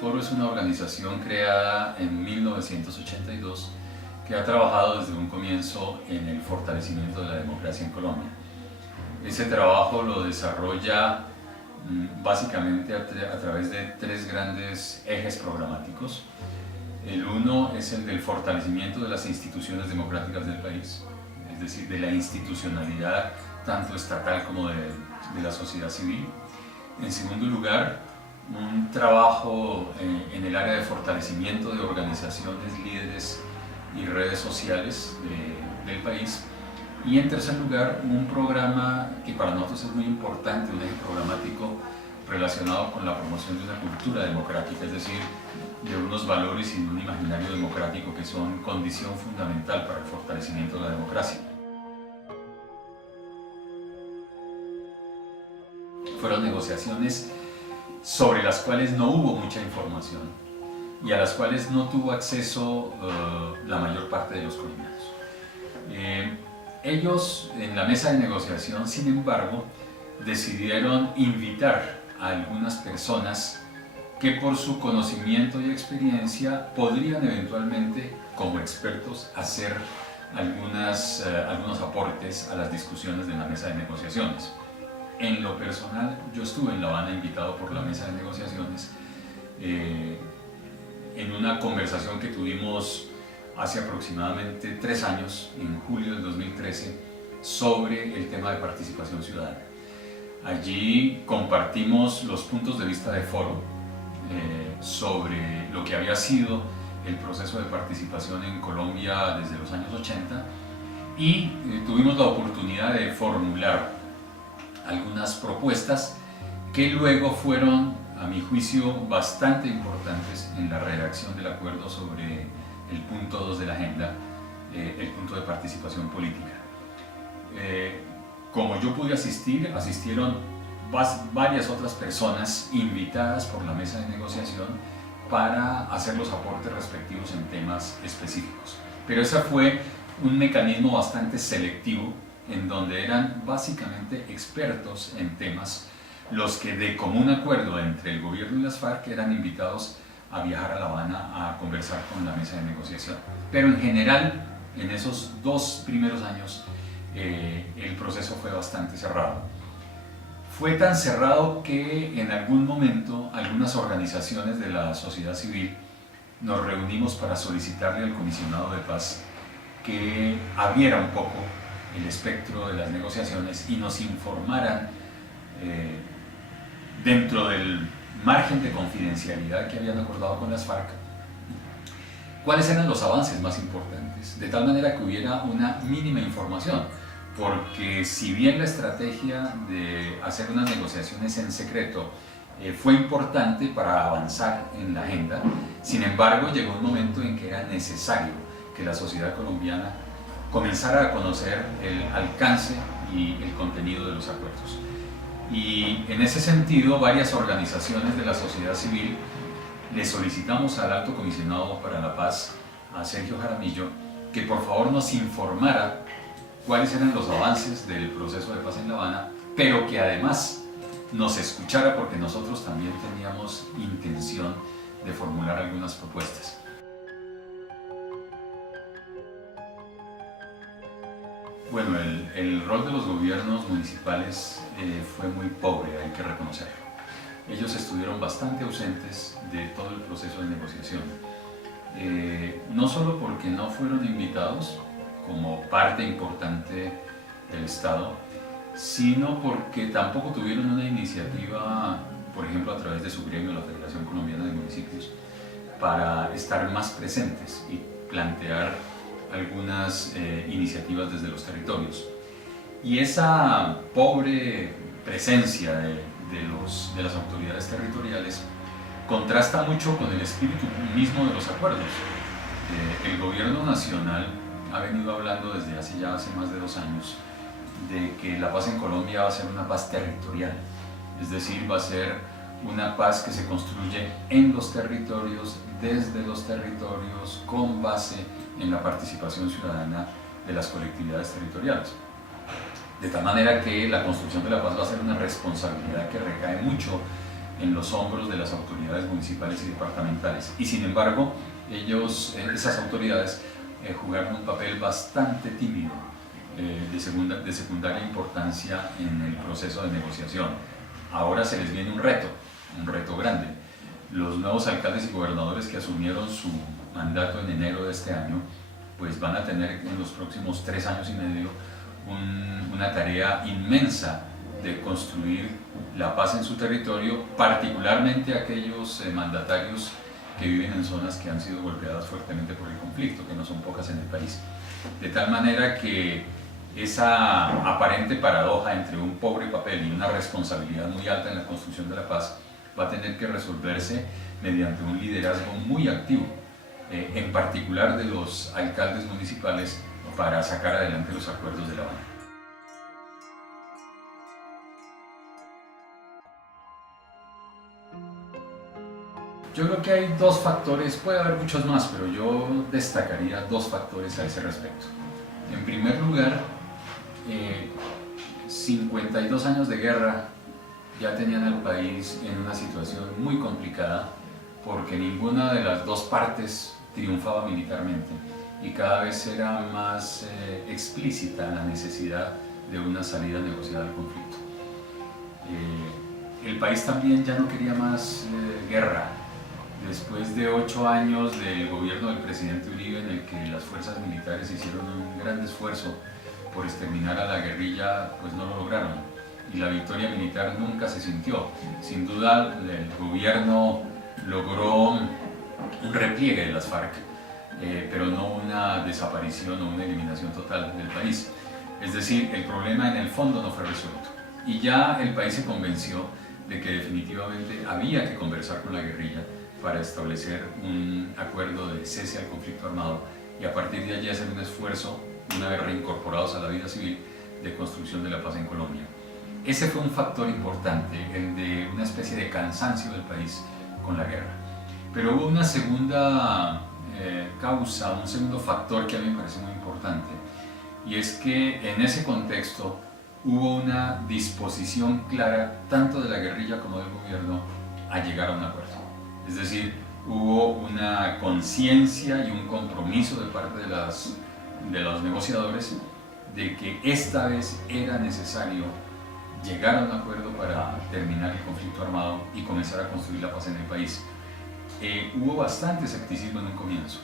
Foro es una organización creada en 1982 que ha trabajado desde un comienzo en el fortalecimiento de la democracia en Colombia. Ese trabajo lo desarrolla básicamente a través de tres grandes ejes programáticos. El uno es el del fortalecimiento de las instituciones democráticas del país, es decir, de la institucionalidad tanto estatal como de la sociedad civil. En segundo lugar, un trabajo en el área de fortalecimiento de organizaciones, líderes y redes sociales del país. Y en tercer lugar, un programa que para nosotros es muy importante, un eje programático relacionado con la promoción de una cultura democrática, es decir, de unos valores y de un imaginario democrático que son condición fundamental para el fortalecimiento de la democracia. Fueron negociaciones sobre las cuales no hubo mucha información y a las cuales no tuvo acceso la mayor parte de los colombianos. Ellos en la mesa de negociación, sin embargo, decidieron invitar a algunas personas que por su conocimiento y experiencia podrían eventualmente, como expertos, hacer algunos aportes a las discusiones de la mesa de negociaciones. En lo personal, yo estuve en La Habana invitado por la mesa de negociaciones en una conversación que tuvimos hace aproximadamente 3 años, en julio del 2013, sobre el tema de participación ciudadana. Allí compartimos los puntos de vista de Foro sobre lo que había sido el proceso de participación en Colombia desde los años 80 y tuvimos la oportunidad de formular algunas propuestas que luego fueron, a mi juicio, bastante importantes en la redacción del acuerdo sobre el punto 2 de la agenda, el punto de participación política. Como yo pude asistir, asistieron varias otras personas invitadas por la mesa de negociación para hacer los aportes respectivos en temas específicos. Pero ese fue un mecanismo bastante selectivo en donde eran básicamente expertos en temas los que de común acuerdo entre el gobierno y las FARC eran invitados a viajar a La Habana a conversar con la mesa de negociación. Pero en general, en esos 2 primeros años, el proceso fue bastante cerrado. Fue tan cerrado que en algún momento algunas organizaciones de la sociedad civil nos reunimos para solicitarle al comisionado de paz que abriera un poco el espectro de las negociaciones y nos informaran dentro del margen de confidencialidad que habían acordado con las FARC cuáles eran los avances más importantes, de tal manera que hubiera una mínima información, porque si bien la estrategia de hacer unas negociaciones en secreto fue importante para avanzar en la agenda, sin embargo llegó un momento en que era necesario que la sociedad colombiana comenzara a conocer el alcance y el contenido de los acuerdos. Y en ese sentido, varias organizaciones de la sociedad civil le solicitamos al Alto Comisionado para la Paz, a Sergio Jaramillo, que por favor nos informara cuáles eran los avances del proceso de paz en La Habana, pero que además nos escuchara porque nosotros también teníamos intención de formular algunas propuestas. Bueno, el rol de los gobiernos municipales fue muy pobre, hay que reconocerlo. Ellos estuvieron bastante ausentes de todo el proceso de negociación. No solo porque no fueron invitados como parte importante del Estado, sino porque tampoco tuvieron una iniciativa, por ejemplo, a través de su gremio, la Federación Colombiana de Municipios, para estar más presentes y plantear algunas iniciativas desde los territorios. Y esa pobre presencia de las autoridades territoriales contrasta mucho con el espíritu mismo de los acuerdos. El gobierno nacional ha venido hablando desde hace más de 2 años de que la paz en Colombia va a ser una paz territorial, es decir, va a ser una paz que se construye en los territorios, desde los territorios, con base en la participación ciudadana de las colectividades territoriales. De tal manera que la construcción de la paz va a ser una responsabilidad que recae mucho en los hombros de las autoridades municipales y departamentales. Y sin embargo, esas autoridades jugaron un papel bastante tímido, de secundaria importancia en el proceso de negociación. Ahora se les viene un reto grande. Los nuevos alcaldes y gobernadores que asumieron su mandato en enero de este año, pues van a tener en los próximos 3 años y medio una tarea inmensa de construir la paz en su territorio, particularmente aquellos mandatarios que viven en zonas que han sido golpeadas fuertemente por el conflicto, que no son pocas en el país. De tal manera que esa aparente paradoja entre un pobre papel y una responsabilidad muy alta en la construcción de la paz va a tener que resolverse mediante un liderazgo muy activo, en particular de los alcaldes municipales, para sacar adelante los acuerdos de La Habana. Yo creo que hay 2 factores, puede haber muchos más, pero yo destacaría 2 factores a ese respecto. En primer lugar, 52 años de guerra ya tenían al país en una situación muy complicada, porque ninguna de las 2 partes triunfaba militarmente y cada vez era más explícita la necesidad de una salida negociada al conflicto. El país también ya no quería más guerra. Después de 8 años del gobierno del presidente Uribe, en el que las fuerzas militares hicieron un gran esfuerzo por exterminar a la guerrilla, pues no lo lograron, y la victoria militar nunca se sintió. Sin duda el gobierno logró un repliegue de las FARC, pero no una desaparición o una eliminación total del país. Es decir, el problema en el fondo no fue resuelto, y ya el país se convenció de que definitivamente había que conversar con la guerrilla para establecer un acuerdo de cese al conflicto armado y a partir de allí hacer un esfuerzo, una vez reincorporados a la vida civil, de construcción de la paz en Colombia. Ese fue un factor importante, el de una especie de cansancio del país con la guerra. Pero hubo una segunda causa, un segundo factor que a mí me parece muy importante, y es que en ese contexto hubo una disposición clara tanto de la guerrilla como del gobierno a llegar a un acuerdo. Es decir, hubo una conciencia y un compromiso de parte de los negociadores de que esta vez era necesario llegar a un acuerdo para terminar el conflicto armado y comenzar a construir la paz en el país. Hubo bastante escepticismo en un comienzo.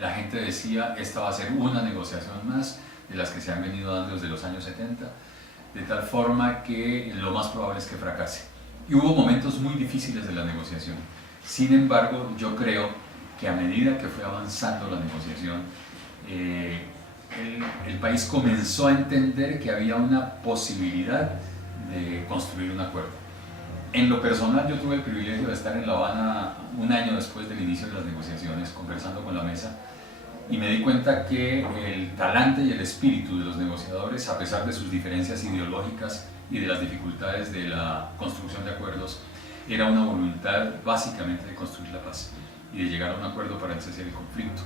La gente decía, esta va a ser una negociación más de las que se han venido dando desde los años 70, de tal forma que lo más probable es que fracase. Y hubo momentos muy difíciles de la negociación. Sin embargo, yo creo que a medida que fue avanzando la negociación, el país comenzó a entender que había una posibilidad de construir un acuerdo. En lo personal, yo tuve el privilegio de estar en La Habana un año después del inicio de las negociaciones, conversando con la mesa, y me di cuenta que el talante y el espíritu de los negociadores, a pesar de sus diferencias ideológicas y de las dificultades de la construcción de acuerdos, era una voluntad básicamente de construir la paz y de llegar a un acuerdo para el cese del conflicto.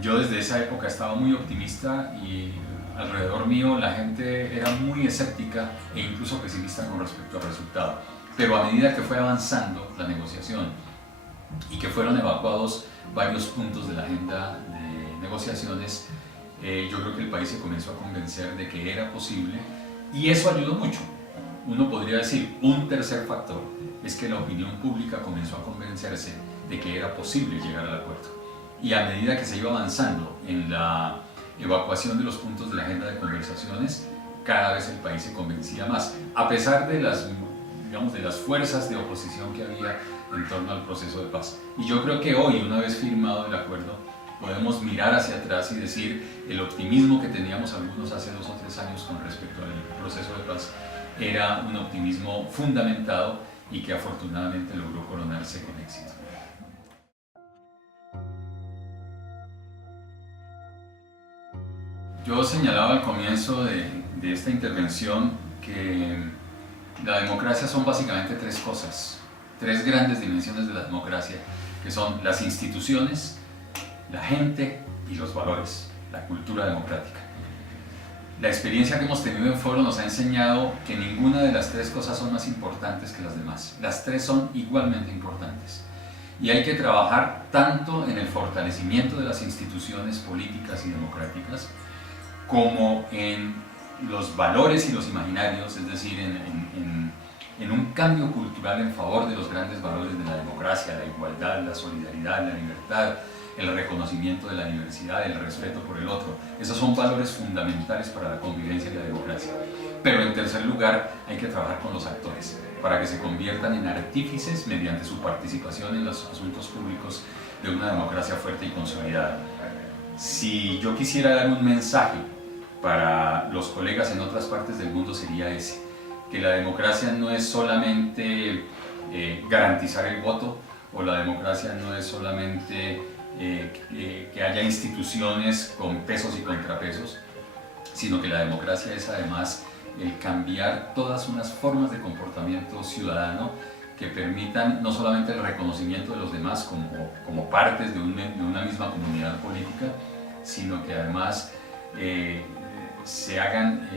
Yo desde esa época estaba muy optimista y alrededor mío la gente era muy escéptica e incluso pesimista con respecto al resultado. Pero a medida que fue avanzando la negociación y que fueron evacuados varios puntos de la agenda de negociaciones, yo creo que el país se comenzó a convencer de que era posible, y eso ayudó mucho. Uno podría decir, un tercer factor es que la opinión pública comenzó a convencerse de que era posible llegar al acuerdo. Y a medida que se iba avanzando en la evacuación de los puntos de la agenda de conversaciones, cada vez el país se convencía más, a pesar de las fuerzas de oposición que había en torno al proceso de paz. Y yo creo que hoy, una vez firmado el acuerdo, podemos mirar hacia atrás y decir el optimismo que teníamos algunos hace 2 o 3 años con respecto al proceso de paz era un optimismo fundamentado y que afortunadamente logró coronarse con éxito. Yo señalaba al comienzo de esta intervención que la democracia son básicamente 3 cosas, 3 grandes dimensiones de la democracia, que son las instituciones, la gente y los valores, la cultura democrática. La experiencia que hemos tenido en Foro nos ha enseñado que ninguna de las tres cosas son más importantes que las demás. Las tres son igualmente importantes. Y hay que trabajar tanto en el fortalecimiento de las instituciones políticas y democráticas, como en los valores y los imaginarios, es decir, en un cambio cultural en favor de los grandes valores de la democracia, la igualdad, la solidaridad, la libertad, el reconocimiento de la diversidad, el respeto por el otro. Esos son valores fundamentales para la convivencia y la democracia. Pero en tercer lugar, hay que trabajar con los actores para que se conviertan en artífices mediante su participación en los asuntos públicos de una democracia fuerte y consolidada. Si yo quisiera dar un mensaje para los colegas en otras partes del mundo, sería ese: que la democracia no es solamente garantizar el voto, o la democracia no es solamente que haya instituciones con pesos y contrapesos, sino que la democracia es además el cambiar todas unas formas de comportamiento ciudadano que permitan no solamente el reconocimiento de los demás como partes de una misma comunidad política, sino que además se hagan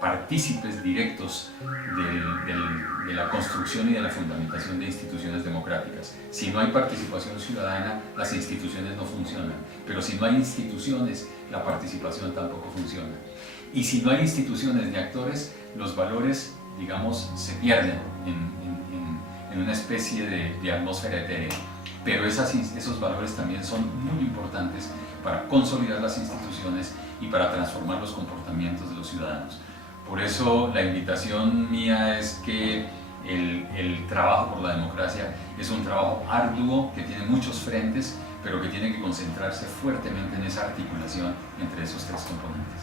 partícipes directos de la construcción y de la fundamentación de instituciones democráticas. Si no hay participación ciudadana, las instituciones no funcionan, pero si no hay instituciones, la participación tampoco funciona. Y si no hay instituciones de actores, los valores, digamos, se pierden en una especie de atmósfera etérea. Pero esos valores también son muy importantes para consolidar las instituciones y para transformar los comportamientos de los ciudadanos. Por eso la invitación mía es que el trabajo por la democracia es un trabajo arduo que tiene muchos frentes, pero que tiene que concentrarse fuertemente en esa articulación entre esos tres componentes.